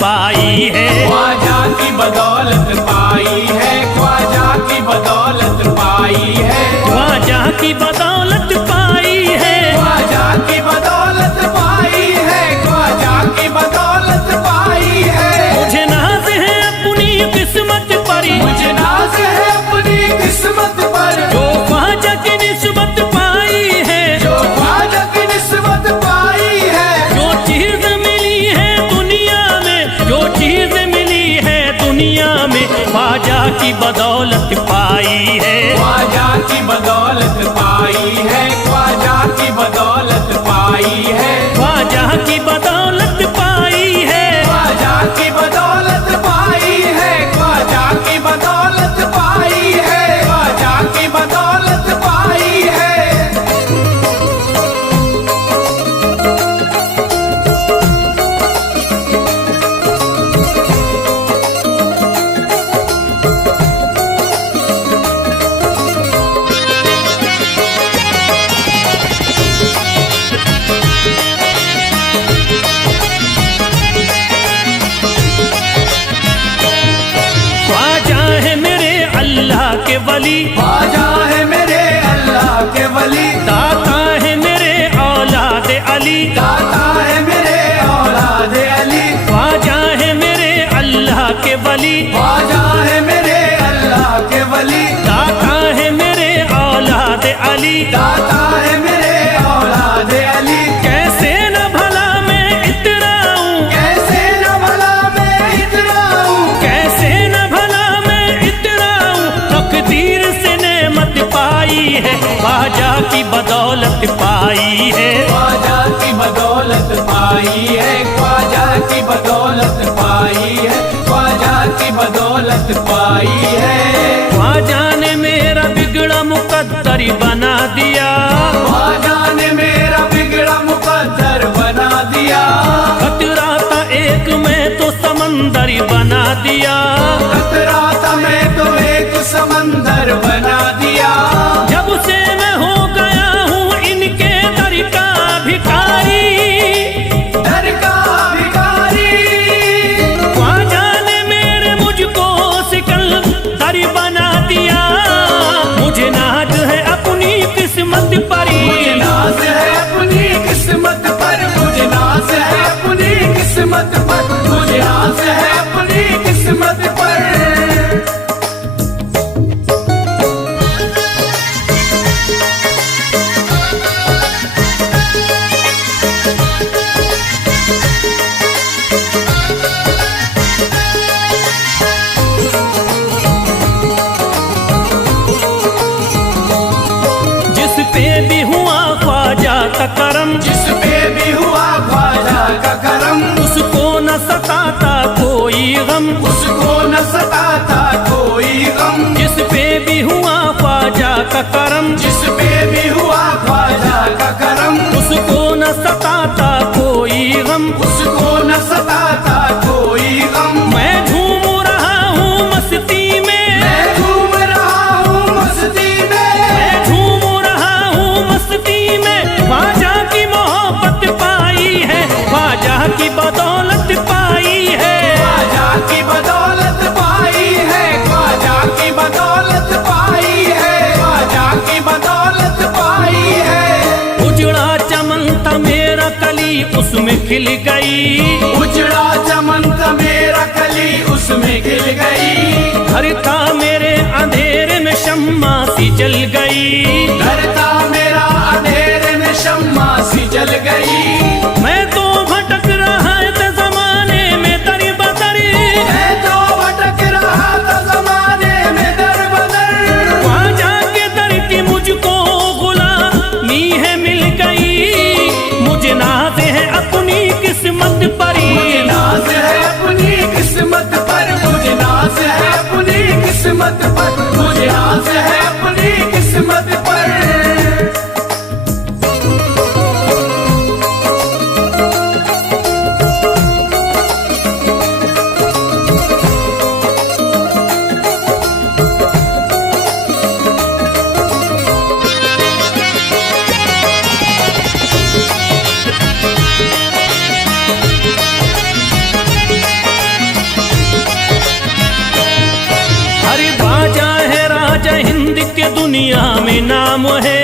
पाई है। ख्वाजा की बदौलत पाई है, ख्वाजा की बदौलत पाई है, ख्वाजा की बदौलत पाई है, ख्वाजा की बदौलत पाई है, ख्वाजा की बदौलत पाई है। मुझे नाज है अपनी किस्मत पर, मुझे नाज है अपनी किस्मत पर, जो ख्वाजा की निस्बत पाई है, जो ख्वाजा की निस्बत पाई है। जो चीज मिली है दुनिया में, जो चीज मिली है दुनिया में, ख्वाजा की बदौलत पाई है। ख्वाजा की बदौलत पाई है, ख्वाजा की बदौलत पाई है, ख्वाजा की बदौलत पाई है, ख्वाजा की बदौलत पाई है, ख्वाजा की बदौलत पाई है, ख्वाजा की बदौलत पाई है। ख्वाजा है मेरे अल्लाह के वली, ख्वाजा है मेरे अल्लाह के वली, दाता है मेरे औलाद अली, दाता है मेरे औलाद अली, ख्वाजा है मेरे अल्लाह के वली, ख्वाजा है मेरे अल्लाह के वली, दाता है मेरे औलाद अली। दाता है मेरे औलाद अली। कैसे न भला मैं इतराऊं, कैसे न भला मैं इतराऊं, कैसे न भला मैं इतराऊं, तकदीर से नेमत पाई है, ख्वाजा की बदौलत पाई है। ख्वाजा की बदौलत पाई है, ख्वाजा की बदौलत पाई है, ख्वाजा की बदौलत पाई है। ख्वाजा ने मेरा बिगड़ा मुकद्दर बना दिया, ख्वाजा ने मेरा बिगड़ा मुकद्दर बना दिया, खतरा था एक में तो समंदर बना दिया, खतरा था मैं तो एक समंदर बना दिया। जब से मैं हो गया हूँ इनके दर का भिखारी, दर का भिखारी, ख्वाजा ने मेरे मुझको सिकंदर बना दिया। मुझे नाज है अपनी किस्मत पर, मुझे नाज है अपनी किस्मत पर, मुझे नाज है अपनी किस्मत पर, मुझे नाज है अपनी किस्मत पर। जिस पे भी हुआ ख्वाजा का करम, जिस पे भी हुआ ख्वाजा का करम, उसको न सताता कोई गम, उसको न सताता कोई गम। जिस पे भी हुआ ख्वाजा का करम, जिस पे भी हुआ ख्वाजा का करम, उसको न सताता कोई गम। उसको न सताता कोई गम। मैं झूम रहा हूँ मस्ती में, मैं झूम रहा हूँ मस्ती में, मैं झूम रहा हूँ मस्ती में, ख्वाजा की मोहब्बत पाई है, ख्वाजा की बदौलत पाई है। ख्वाजा की बदौलत पाई है, ख्वाजा की बदौलत पाई है, ख्वाजा की बदौलत पाई है। उजड़ा चमन था मेरा कली उसमें खिल गई, उजड़ा चमन था मेरा कली उसमें खिल गई, घर था मेरे अंधेरे में शम्मा सी जल गई, घर था मेरा अंधेरे में शम्मा सी जल गई। मैं तो भटक रहा था जमाने में दर बदर, मैं तो भटक रहा था जमाने में दर बदर, ख्वाजा के दर की मुझको गुलामी है मिल गई। मुझे नाज है अपनी किस्मत पर, मुझे नाज दुनिया में नाम है,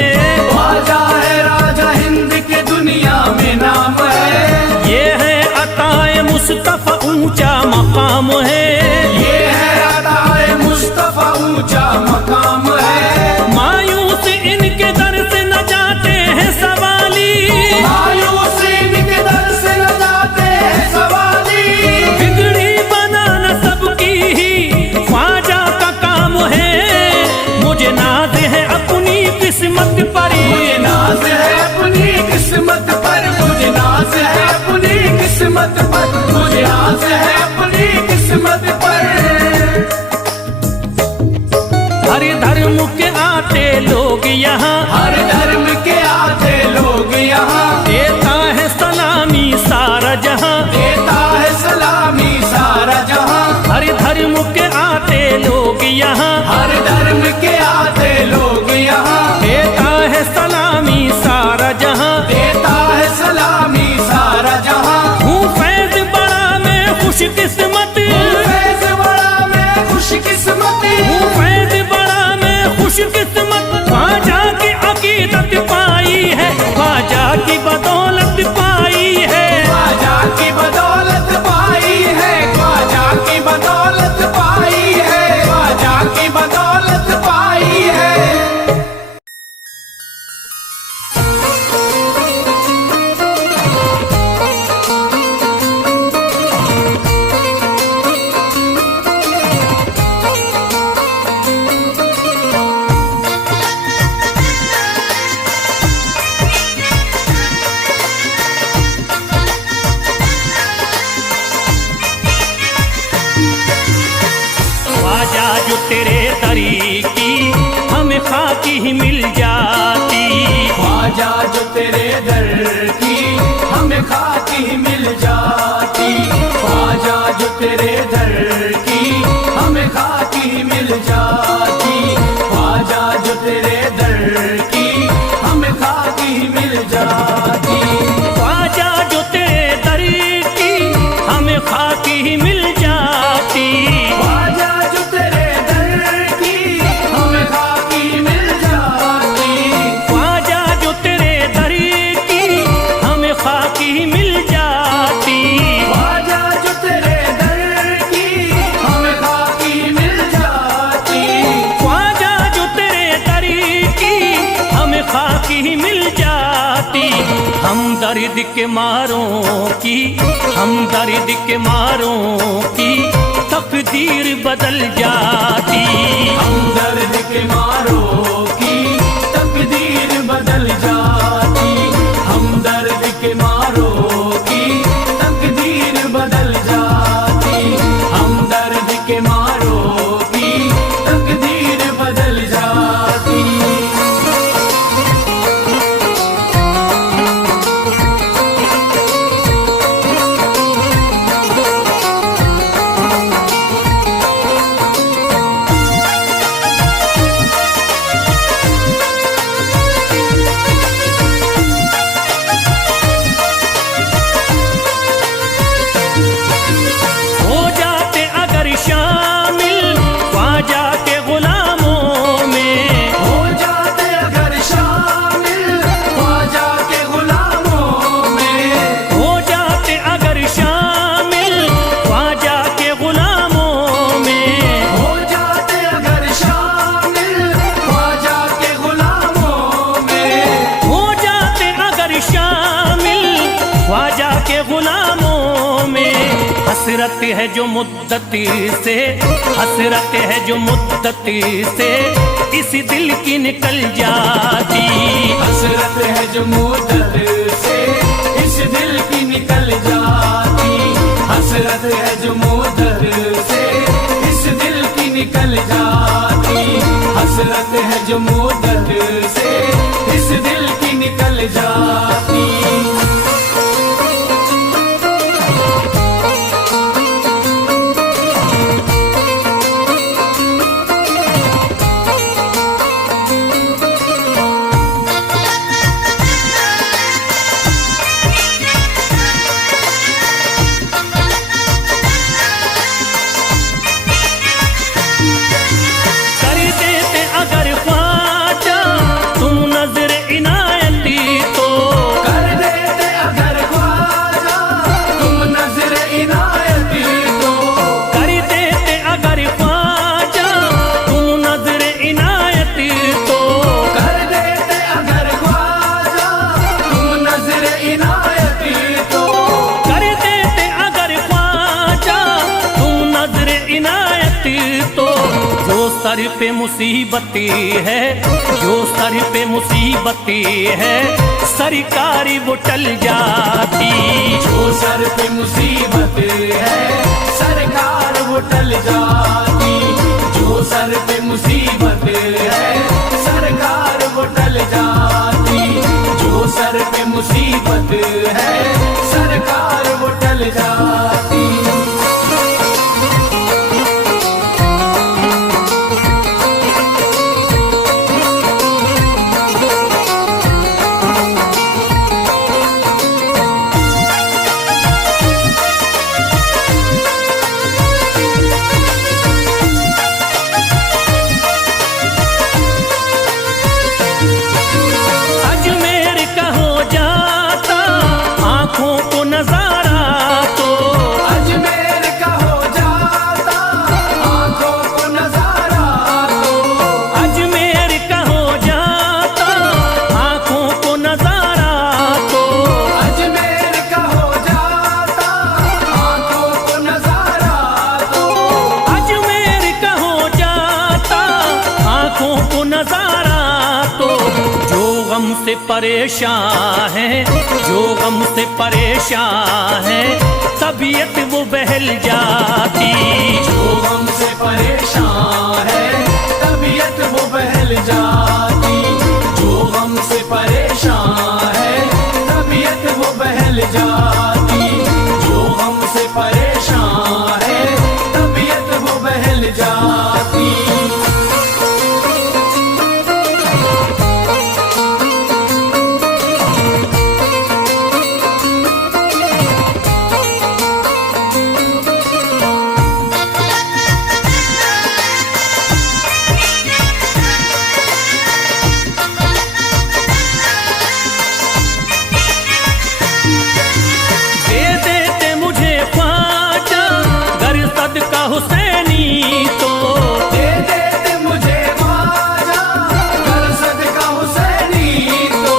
ख्वाजा है राजा हिंद के दुनिया में नाम है। ये है अताए मुस्तफा ऊंचा मकाम है, ये है अताए मुस्तफा ऊंचा मकाम है। मायूस इनके दर से न जाते हैं सवाली, मायूस इनके दर से न जाते हैं सवाली। बिगड़ी बनाना सबकी ही ख्वाजा का काम है। मुझे नाज है अपनी किस्मत पर, मुझे नाज है अपनी किस्मत पर, मुझे नाज है अपनी किस्मत पर, मुझे नाज है अपनी किस्मत पर। हर धर्म के आते लोग यहाँ, हर धर्म के आते लोग यहाँ, देता है सलामी सारा जहाँ, देता है सलामी सारा जहाँ। हर धर्म के आते लोग यहाँ, हर धर्म के आते लोग यहाँ, देता है सलामी सारा जहाँ, देता है सलामी सारा जहाँ। हूँ फैज बड़ा मैं खुशकिस्मत, फैज बड़ा मैं खुशकिस्मत, हूँ फैज बड़ा मैं खुशकिस्मत। ख्वाजा की अकीदत पाई है, ख्वाजा की बदौलत पाई है, ख्वाजा की बदौलत पाई है, ख्वाजा की बदौलत पाई है, ख्वाजा की बदौलत पाई है। ख्वाजा जो तेरे दरी की हमें खाकी ही मिल जाती, ख्वाजा जो तेरे दर की हमें खाकी मिल जाती, ख्वाजा जो तेरे दर की हमें खाकी मिल जाती, ख्वाजा जो तेरे दर की हमें खाकी मिल जाती। ख्वाजा जो तेरे दरी की हमें खाकी ही मिल जाती, ख्वाजा जो तेरे दर की हमें खाकी मिल जाती, ख्वाजा जो तेरे दरी की हमें खाकी ही मिल जाती, ख्वाजा जो तेरे दर की हमें खाकी मिल जाती, ख्वाजा जो तेरे दरी की हमें खाकी ही मिल जाती। हम दर्द के मारों की, हम दर्द के मारों की तकदीर बदल जाती, हम दर्द के मारों की तकदीर बदल जाती, हम दर्द के मारों की तकदीर बदल जाती, हम दर्द के मारों की तकदीर बदल जाती। हो जाते अगर शामिल ख्वाजा के गुलामों में, हो जाते अगर शामिल ख्वाजा के गुलामों में, हो जाते अगर शामिल ख्वाजा के गुलामों में, हो जाते अगर शामिल ख्वाजा के गुलामों में, हो जाते अगर शामिल ख्वाजा के गुलामों में। हसरत है जो मुद्दती से, हसरत है जो मुद्दती से इस दिल की निकल जाती, हसरत है जो मुद्दत से इस दिल की निकल जाती, हसरत है जो मुद्दत से इस दिल की निकल जाती, हसरत है जो मुद्दत से इस दिल की निकल जाती। कर देते अगर ख्वाजा सर पे मुसीबतें है, जो सर पे मुसीबतें है, सरकारी वो टल जाती। जो सर पे मुसीबत है सरकार वो टल जाती। जो सर पे मुसीबत है सरकार वो टल जाती। जो सर पे मुसीबत है सरकार वो टल जाती। से परेशान है, जो गम से परेशान है, तबीयत वो बहल जाती। जो गम से परेशान है तबीयत वो बहल जाती। जो गम से परेशान है तबीयत वो बहल जाती। जो गम से परेशान है तबीयत वो बहल जाती। हुसैनी तो दे देते मुझे ख्वाजा कर सदका हुसैनी तो।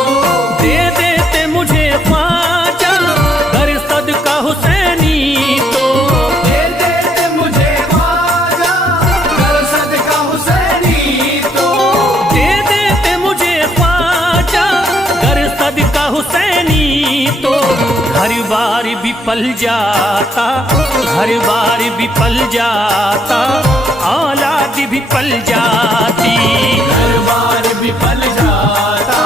दे देते मुझे ख्वाजा कर सदका हुसैनी तो। दे देते मुझे ख्वाजा कर सदका हुसैनी तो। दे देते मुझे ख्वाजा कर सदका हुसैनी तो। घर बार भी पल जाता, घर बार भी पल जाता, औलाद भी पल जाती। घर बार भी पल जाता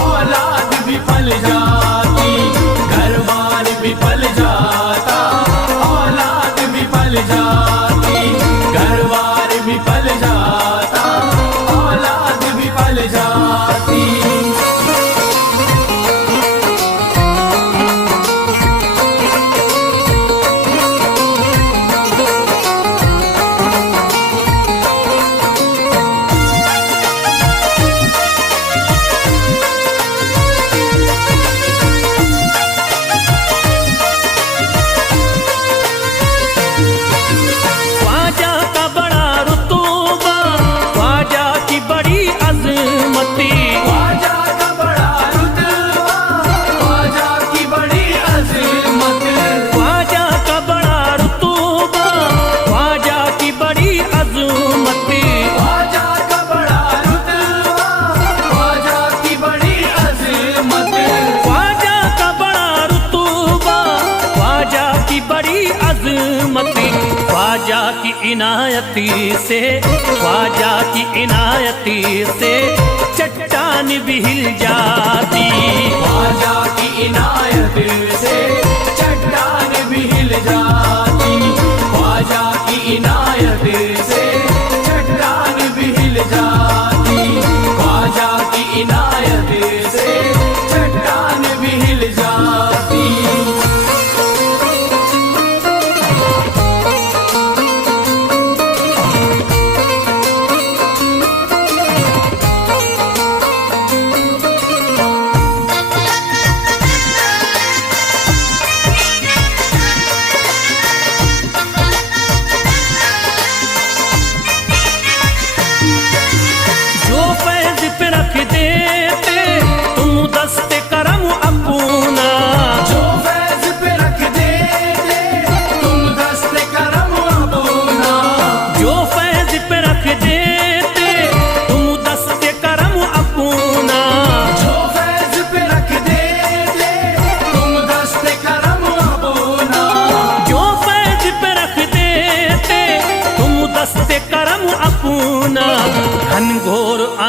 औलाद भी पल जाती। घर बार भी पल जाता औलाद भी पल जाती। घर बार भी पल जाता औलाद भी पल जाती। ख्वाजा की इनायती से, ख्वाजा की इनायती से चट्टान भी हिल जाती। ख्वाजा की इनायत से चट्टान भी हिल जाती। ख्वाजा की इनायत से चट्टान भी हिल जाती। ख्वाजा की इनायत से चट्टान भी हिल जाती।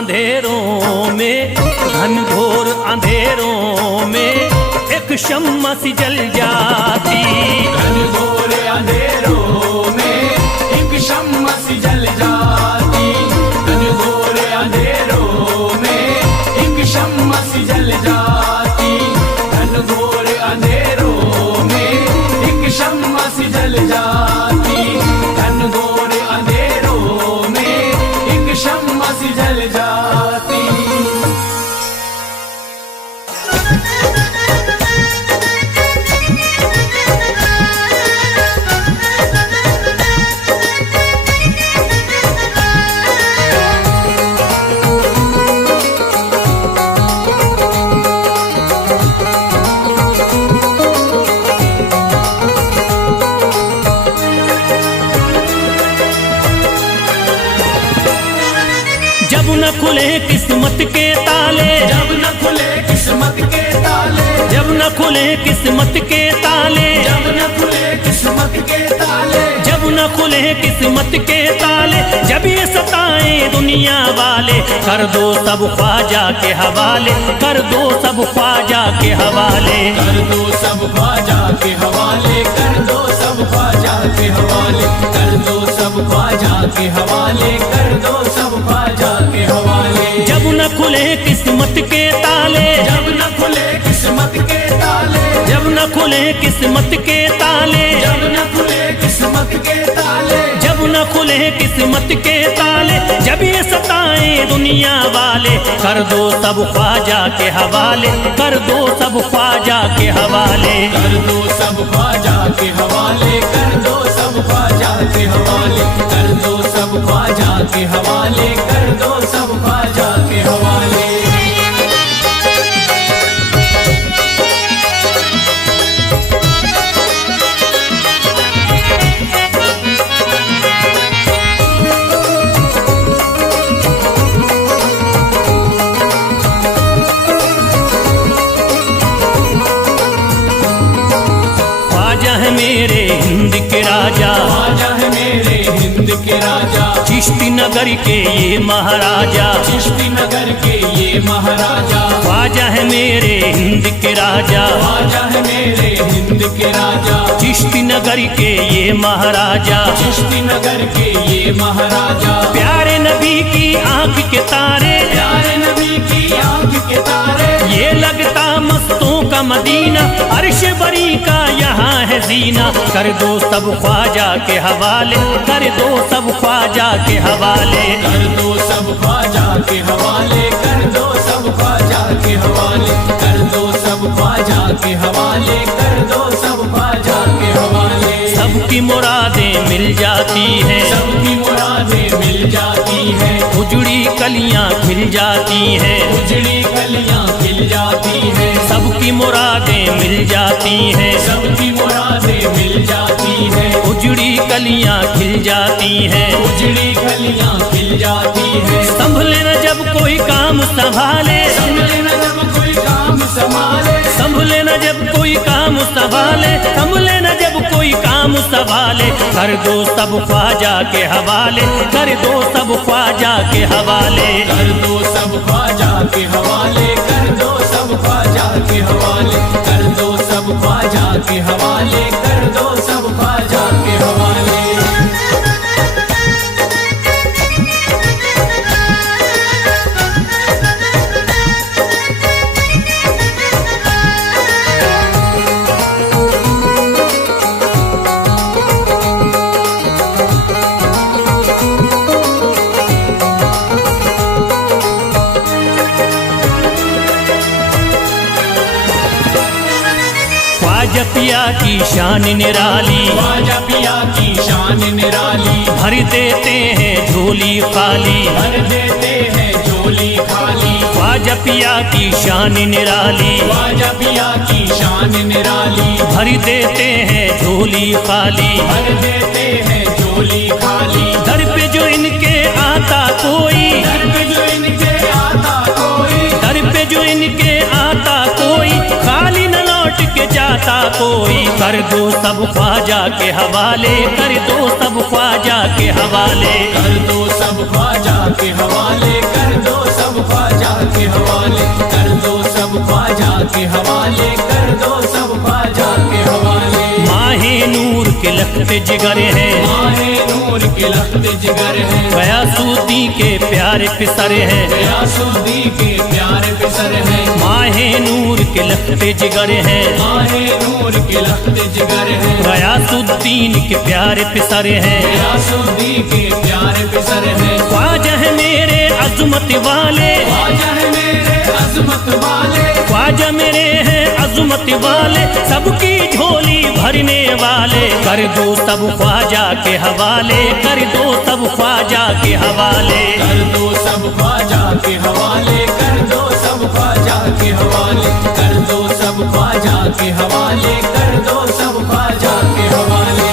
अंधेरों में, घनघोर अंधेरों में एक शम्मा सी जल जाती। घनघोर अंधेरों में एक शम्मा सी जल जाती। घनघोर अंधेरों में एक शम्मा सी जल जाती। घनघोर अंधेरों में एक शम्मा सी जल जाती। घनघोर अंधेरों में एक शम्मा सी जल जाती। जब न खुले किस्मत के ताले, जब न खुले किस्मत के ताले, जब न खुले किस्मत के ताले, जब न खुले किस्मत के ताले, जब न खुले किस्मत के ताले, जब ये सताए दुनिया वाले, कर दो सब ख्वाजा के हवाले, कर दो सब ख्वाजा के हवाले। कर दो सब ख्वाजा के हवाले, कर दो सब ख्वाजा के हवाले, कर दो सब ख्वाजा के हवाले, कर दो सब ख्वाजा के हवाले। जब न खुले किस्मत के ताले, जब न खुले किस्मत के ताले, जब न खुले किस्मत के ताले, जब न खुले किस्मत के ताले, जब न खुले किस्मत के ताले, जब ये सताए दुनिया वाले, कर दो सब ख्वाजा के हवाले, कर दो सब ख्वाजा के हवाले। कर दो सब ख्वाजा के हवाले, कर दो सब ख्वाजा के हवाले, कर दो सब ख्वाजा के हवाले, कर दो सब ख्वाजा के हवाले। ख्वाजा है मेरे हिंद के राजा, ख्वाजा है मेरे हिंद के राजा, चिश्ती नगर के ये महाराजा, चिश्ती नगर के ये महाराजा। ख्वाजा है मेरे हिंद के राजा, ख्वाजा है मेरे हिंद के राजा, चिश्ती नगर के ये महाराजा। चिश्ती नगर के ये महाराजा। प्यारे नबी की आंख के तारे, प्यारे नबी की आंख के तारे, ये लगता मस्तों का मदीना, अर्श बरी का यहाँ है जीना। कर दो सब ख्वाजा के हवाले, कर दो सब ख्वाजा के हवाले। कर दो सब ख्वाजा के हवाले, कर दो सब ख्वाजा के हवाले, कर दो सब ख्वाजा के हवाले, कर दो सब ख्वाजा के हवाले। सबकी मुरादें मिल जाती हैं, सबकी मुरादें मिल जाती हैं, उजड़ी कलियां खिल जाती हैं, उजड़ी कलियां खिल जाती हैं। सबकी मुरादें मिल जाती हैं, सबकी मुरादें मिल जाती हैं, उजड़ी कलियां खिल जाती हैं। उजड़ी कलियां खिल जाती हैं। संभले न जब कोई काम संभाले, संभले न जब कोई काम संभाले, संभले न जब कोई काम संभाले, संभले न जब कोई काम संभाले। कर दो सब ख्वाजा के हवाले, कर दो सब ख्वाजा के हवाले। कर दो सब ख्वाजा के हवाले, कर दो सब ख्वाजा के हवाले, कर दो सब ख्वाजा के हवाले, कर दो सब ख्वाजा के हवाले। ख्वाजा पिया की शान निराली, ख्वाजा पिया की शान निराली, भर देते हैं झोली खाली, भर देते हैं झोली खाली। ख्वाजा पिया की शान निराली, ख्वाजा पिया की शान निराली, भर देते हैं झोली खाली, भर देते हैं झोली खाली। दर पे जो इनके आता कोई, दर पे जो इनके आता कोई, दर पे जो इनके आता कोई, खाली न लौट के जाता कोई, कर दो सब ख्वाजा के हवाले, कर दो सब ख्वाजा के हवाले। कर दो सब ख्वाजा के हवाले, कर दो सब ख्वाजा के हवाले, कर दो सब ख्वाजा के हवाले, कर दो सब ख्वाजा के हवाले। माहे नूर के लखते जिगर है, माहे नूर के लखते जिगर है, गयासुद्दीन के प्यारे पिसर है, गयासुद्दीन के प्यारे पिसर है। माहे नूर के लखते जिगर है, माहे नूर के लखते जिगर है, गयासुद्दीन के प्यारे पिसर है, गयासुद्दीन के प्यारे पिसर है। ख्वाजा है मेरे अज़मत वाले, ख्वाजा है मेरे अज़मत वाले, ख्वाजा मेरे हैं अज़मत वाले, सबकी झोली भरने वाले। कर दो सब ख्वाजा के हवाले, कर दो सब ख्वाजा के हवाले। कर दो सब ख्वाजा के हवाले, कर दो सब ख्वाजा के हवाले, कर दो सब ख्वाजा के हवाले, कर दो सब ख्वाजा के हवाले।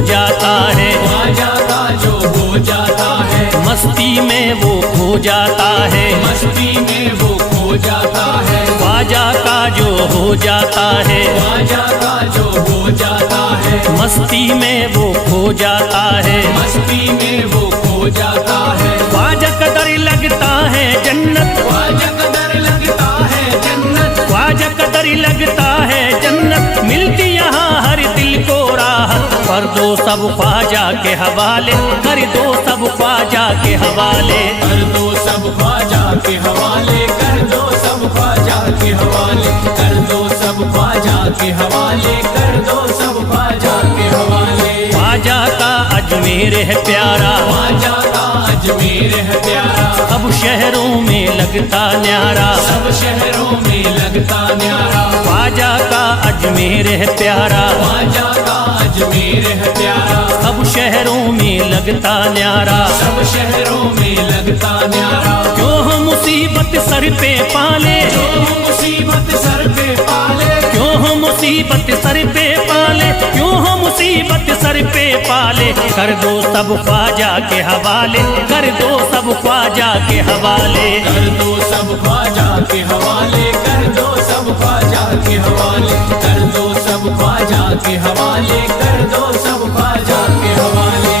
जाता है ख्वाजा का जो हो जाता है, मस्ती में वो खो जाता है, मस्ती में वो खो जाता है। ख्वाजा का जो हो जाता है, ख्वाजा का जो हो जाता है, मस्ती में वो खो जाता है, मस्ती में वो खो जाता है। ख्वाजा कदर लगता है जन्नत, ख्वाजा कदर लगता है जन्नत, ख्वाजा कदर लगता है जन्नत, मिलती यहाँ हर दिल को राहत। कर दो सब ख्वाजा के हवाले, कर दो सब ख्वाजा के हवाले। कर दो सब ख्वाजा के हवाले, कर दो सब ख्वाजा के हवाले, कर दो सब ख्वाजा के हवाले, कर दो सब ख्वाजा के हवाले। ख्वाजा का अजमेर है प्यारा, ख्वाजा का अजमेर है प्यारा, सब शहरों में लगता न्यारा, सब शहरों में लगता न्यारा। ख्वाजा का अजमेर है प्यारा, ख्वाजा का अजमेर है प्यारा, सब शहरों में लगता न्यारा, सब शहरों में लगता न्यारा। क्यों हम मुसीबत सर पे पाले, जो मुसीबत सर पे पाले, क्यों हम मुसीबत सर पे पाले, क्यों हम मुसीबत सर पे पाले। कर दो सब ख्वाजा के हवाले, कर दो सब ख्वाजा के हवाले। कर दो सब ख्वाजा के हवाले, कर दो सब ख्वाजा के हवाले, कर दो सब ख्वाजा के हवाले, कर दो सब ख्वाजा के हवाले।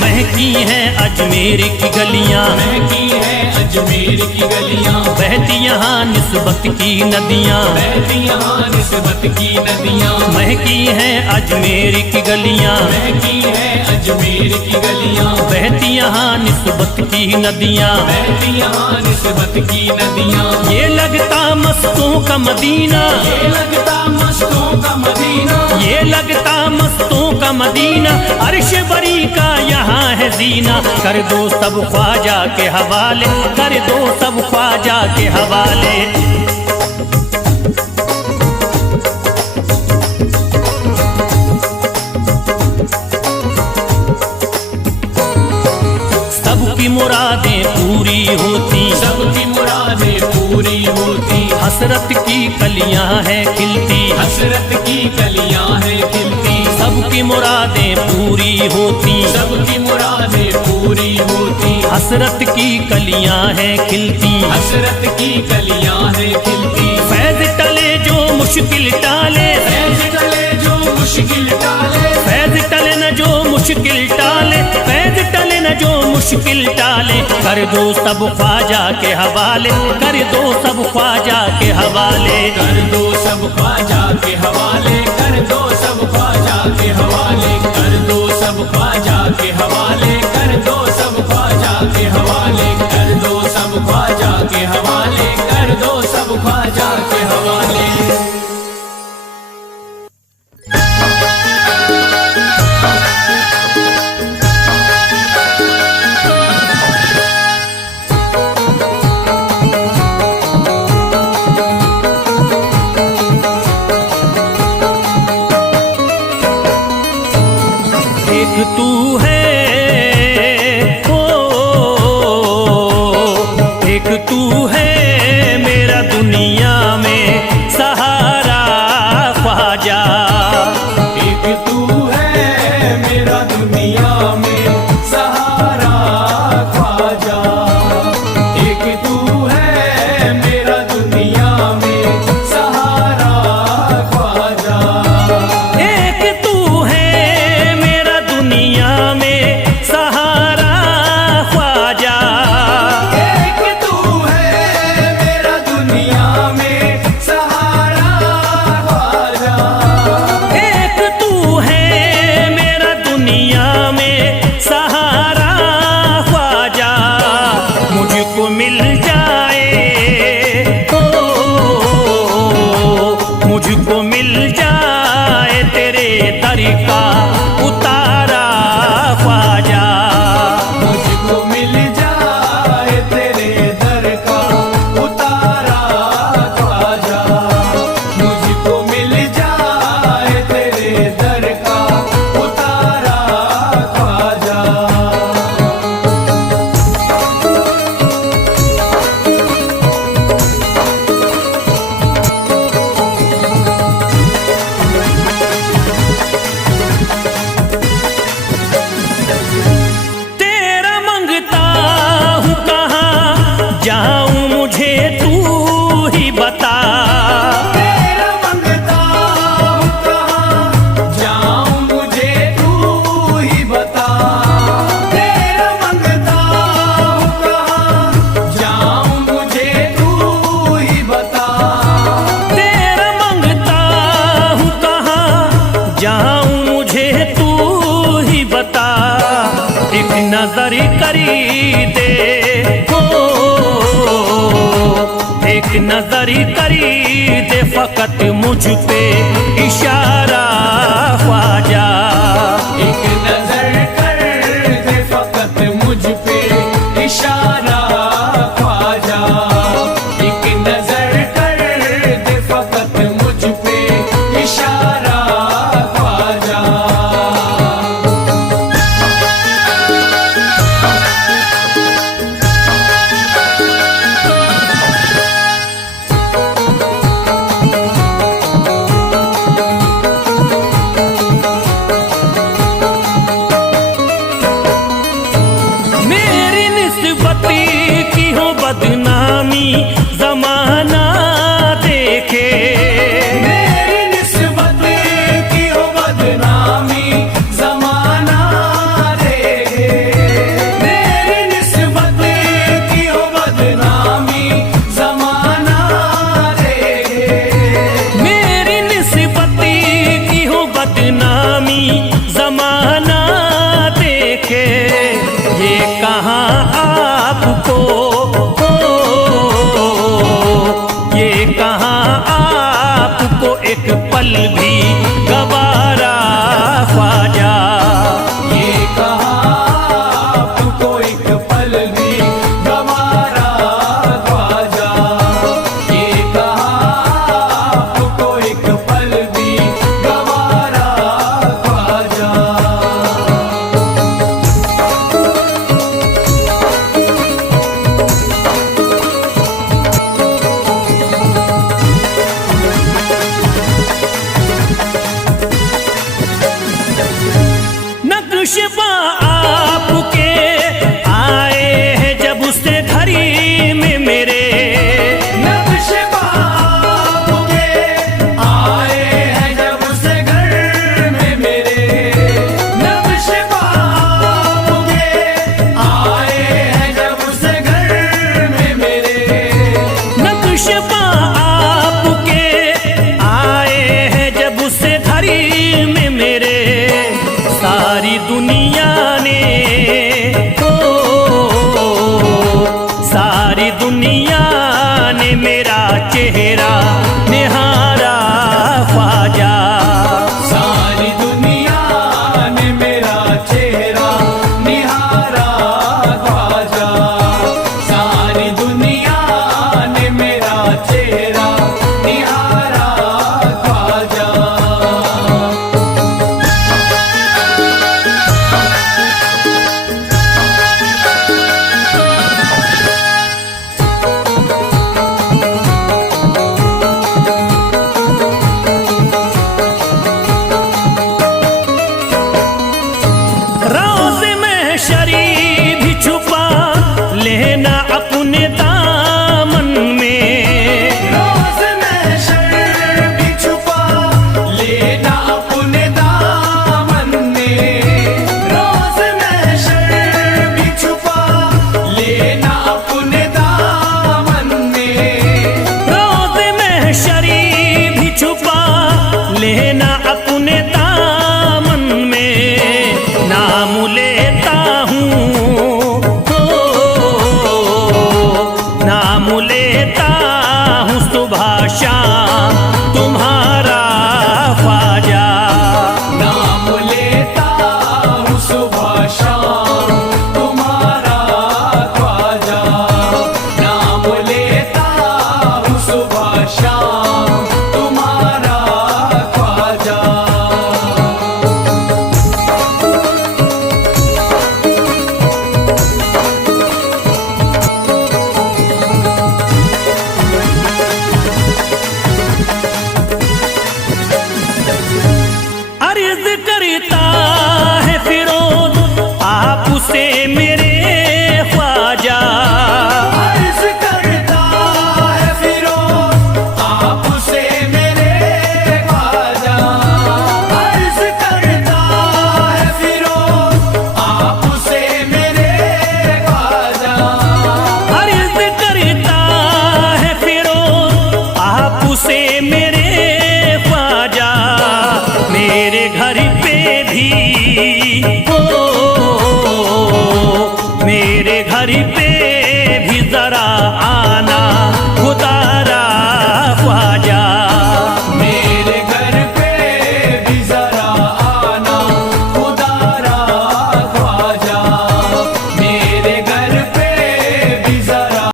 महकी हैं अजमेर की गलियां, महकी है अजमेर की गलियां, बहती यहाँ निस्बत की नदियाँ, बहती यहाँ निस्बत की नदियां। महकी हैं अजमेर की गलियां, महकी है अजमेर की गलियां, बहती यहाँ निस्बत की नदियाँ, बहती यहाँ निस्बत की नदियां। ये लगता मस्तों का मदीना, ये लगता मस्तों का मदीना, ये लगता मस्तों का मदीना, अर्श बरी का यहाँ है जीना। कर दो सब ख्वाजा के हवाले, कर दो सब ख्वाजा के हवाले। सबकी मुरादें पूरी होती, सबकी मुरादें पूरी होती, हसरत की कलियां हैं खिलती, हसरत की कलियां हैं खिलती। सबकी मुरादें पूरी होती, सबकी मुरादें पूरी होती, हसरत की कलियां हैं खिलती, हसरत की कलियां हैं खिलती। फैज टले जो मुश्किल टाले, फैज टले जो मुश्किल टाले, फैज टले न जो मुश्किल टाले, फैज टले न जो मुश्किल टाले। कर दो सब ख्वाजा के हवाले, कर दो सब ख्वाजा के हवाले। कर दो सब ख्वाजा के हवाले, कर दो सब ख्वाजा के हवाले, कर दो सब ख्वाजा के हवाले, कर दो सब ख्वाजा के हवाले, कर दो सब ख्वाजा के हवाले, कर दो सब ख्वाजा के एक तू है, ओ एक तू है मेरा दुनिया में सहारा ख्वाजा। एक तू है मेरा दुनिया में सहारा ख्वाजा। एक तू है मेरा दुनिया में सहारा ख्वाजा। एक तू है मेरा दुनिया में सहारा ख्वाजा। एक तू है मेरा दुनिया में सहारा ख्वाजा। एक तू है मेरा दुनिया में सहारा ख्वाजा। मुझको मिल जाए, ओ मुझको मिल जाए तेरे दर का उतारा ख्वाजा। मुझको मिल जाए तेरे दर का उतारा ख्वाजा। मुझको मिल जाए तेरे दर का उतारा ख्वाजा। तेरा मंगता हूँ कहाँ जाऊँ मुझे तू ही बता। तेरा मंगता हूँ कहाँ जाऊँ मुझे तू ही बता। तेरा मंगता हूँ कहाँ जाऊँ मुझे तू ही बता। तेरा मंगता हूँ कहाँ जाऊँ मुझे तू ही बता। एक नजर करी दे, हो एक नजर करी दे फकत मुझ पे इशारा ख्वाजा। एक नजर कर दे फकत मुझ पे इशारा ख्वाजा। एक नजर कर दे फकत मुझ पे इशारा ख्वाजा। मेरी निस्बती की हो बदनामी जमाना देखे। मेरी निस्बत की हो बदनामी जमाना देखे। मेरी निस्बत की हो बदनामी जमाना देखे। मेरी निस्बती की हो बदनामी जमाना देखे। ये कहाँ आपको, ये कहाँ आपको एक पल भी गवारा ख्वाजा। ये कहाँ आपको एक पल भी गवारा ख्वाजा। ये कहाँ आपको एक पल भी गवारा ख्वाजा। नक्शबा आपके आए हैं जब से घड़ी में मेरे। नक्शबा आपके आए हैं जब से घर में मेरे। नक्शबा आपके आए हैं जब से घर में मेरे। नक्शबा आपके आए हैं जब से घड़ी में मेरे। सारी दुनिया अर्ज करता है फिरोज आपसे मेरे ख्वाजा, अर्ज करता है फिरोज आपसे मेरे ख्वाजा, अर्ज करता है फिरोज आपसे मेरे ख्वाजा, अर्ज करता है फिरोज आपसे मेरे ख्वाजा, मेरे घर पे भी, ओ मेरे घर पे